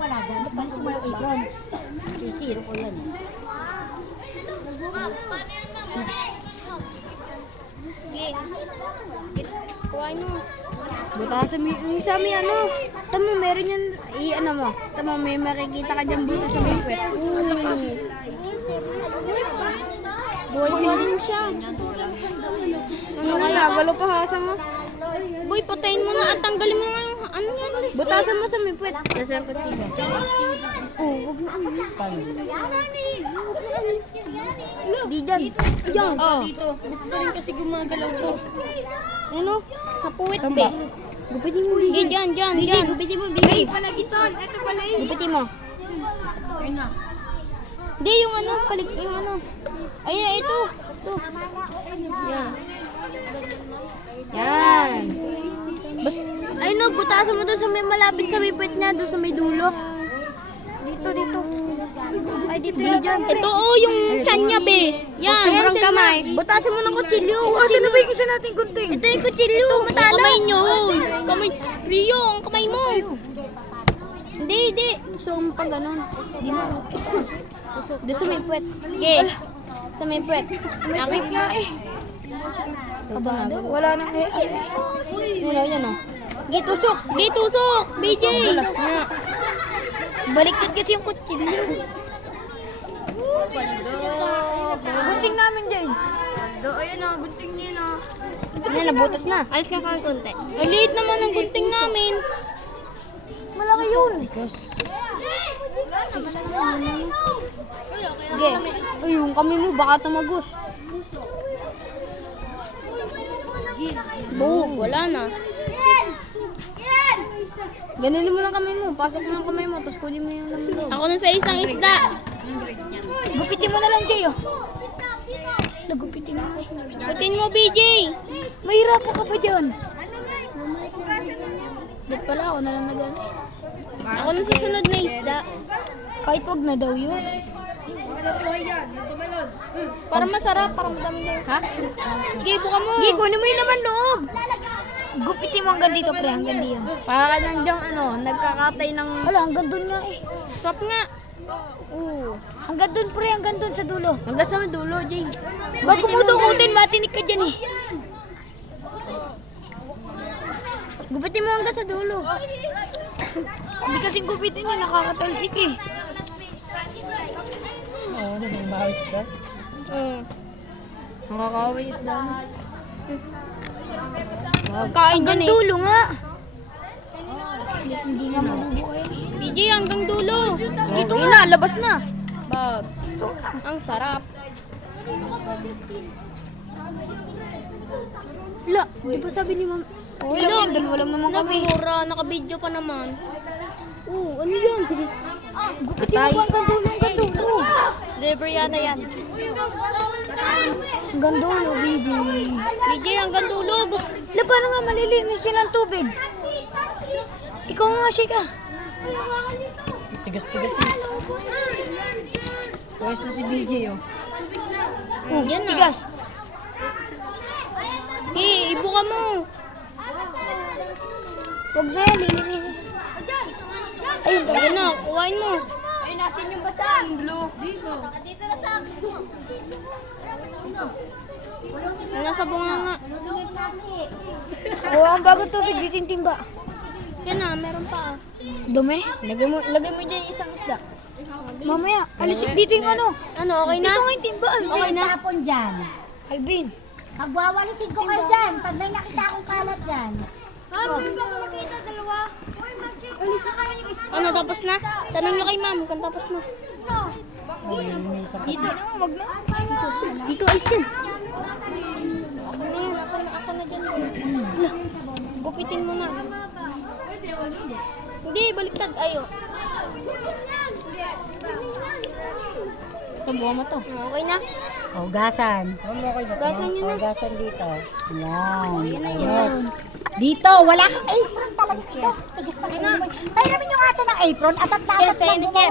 wala dyan. Balis mo yung apron. Sisiro ko yan. Kuhain mo. Butasan mo yung sa may ano. Tama, meron yan. I-ano mo. Tama, may makikita ka dyan butas sa may puwet. Boy pa rin siya. Ano na, galo pa hasa mo. Boy, patayin mo na at tanggalin mo nga yung ano yan. Butasan mo sa may puwet. Kasi ang kutsila. Oh, wag na ano. Di dyan. Diyan. Oh. Ba't pa rin kasi gumagalaw to? Ano? Sa puwit Saan be. ba? Gupitin mo. Sige, dyan. Bigay, gupitin mo. Bigay. Palagiton. Ito pala eh. Gupitin mo. Hindi, yung ano. Palik, yung ano. Ayan, ito. Ito. Yan. Yan. Bas, ay no, butasan mo doon sa may malapit sa may puwet niya, doon sa may dulo. Dito. Ay, dito yan. Ito oh, yung tiyan niya be. Yan. Sobrang kamay. Butasan mo ng kutsilyo. Ano ba yung isa nating gunting? Ito yung kutsilyo. Matalas. Kamay nyo. Kamay. Rio, ang kamay mo. Hindi. So, pag ganun. Di mo. Doon sa may puwet. Sige. Sa may puwet. Sa may puwet nga eh. Kabado? Wala nang eh. Wala yan oh. Gitusok. Di tusok. BJ. Baliktad kasi yung kutsilyo. Gunting namin dyan. Ayun na, gunting niya na. Yan, nabutas na. Alis ka kang konti. Ay, liit naman ang gunting namin. Malaki yun. Sige. Ay, yung kami mo, baka tumagos. Bug, wala na. Ganunin mo lang kamay mo. Pasok mo lang kamay mo, tapos kunin mo yung laman loob. Ako na sa isang isda. Gupitin mo na lang, Jay. Oh. Nagupitin mo eh. Gutin mo, BJ. Mahirapan ka ba dyan? Ba't pala ako na lang nag-ano? Ako na sa sunod na isda. Kahit wag na daw yun. Para masarap, para madami na. Ha? Sige, buka mo. Hindi, kunin mo yung laman loob. Gupitin mo hanggang dito, pre. Hanggang dito. Para ka nang dyan, nagkakatay ng... Hala, hanggang dun nga eh. Sarap nga. Hanggang dun, pre. Hanggang dun sa dulo. Hanggang sa dulo, Jay. Wag mo dukutin, matinig ka dyan eh. Gupitin mo hanggang sa dulo. Hindi kasing gupitin eh, nakakatalsik eh. Oo, nabawis ka. Nakakaway isda. Kain dyan eh. Dulo nga. Hindi nga mabubuhay. BJ, hanggang dulo. Dito nga, labas na. Bag. Ang sarap. La, di ba sabi ni Ma'am? Oh, Hello. dalawa lang naman kami. Nagmura, nakabidyo pa naman. Ano yan? Gupitin mo hanggang dulo. Delivery yata yan. Hanggang dulo, baby. BJ, hanggang dulo. La, paano nga malilinis yun ang tubig? Ikaw nga, Shika. Tigas-tigas eh. Wais na si BJ oh. Yan na. Tigas. Okay, ibuka mo. Huwag na yan, lilinis. Ayun, ayun na, kuhain mo. Ay, nasin yung basa. Blue. Dito. Dito na sa akin. Nasa bunga nga. Oh, ang bagong tubig, dito yung timba. Yan na, meron pa. Dumi? Lagay mo dyan yung isang isda. Mamaya, alis dito yung ano. Ano, okay na? Dito nga yung timba. Okay na? Tapon dyan. Alvin. Magwawalisin ko kayo dyan. Pag may nakita akong kalat dyan. Meron pa ako nakita, dalawa. Ano, tapos na? Tanong nyo kay ma'am kung tapos na. Dito na, wag na. Dito, alis dyan. Ako na dyan. Gupitin mo na. Hindi, baliktad. Ayo. Ito, buha mo to. Okay na? Oh, gasan. Gasan nyo na. Oh, gasan dito. Yan. yan. Next. Dito, wala kang apron talaga ito. Tigas na kayo mo. Kaya namin yung ato ng apron at at dapat lang gumawa.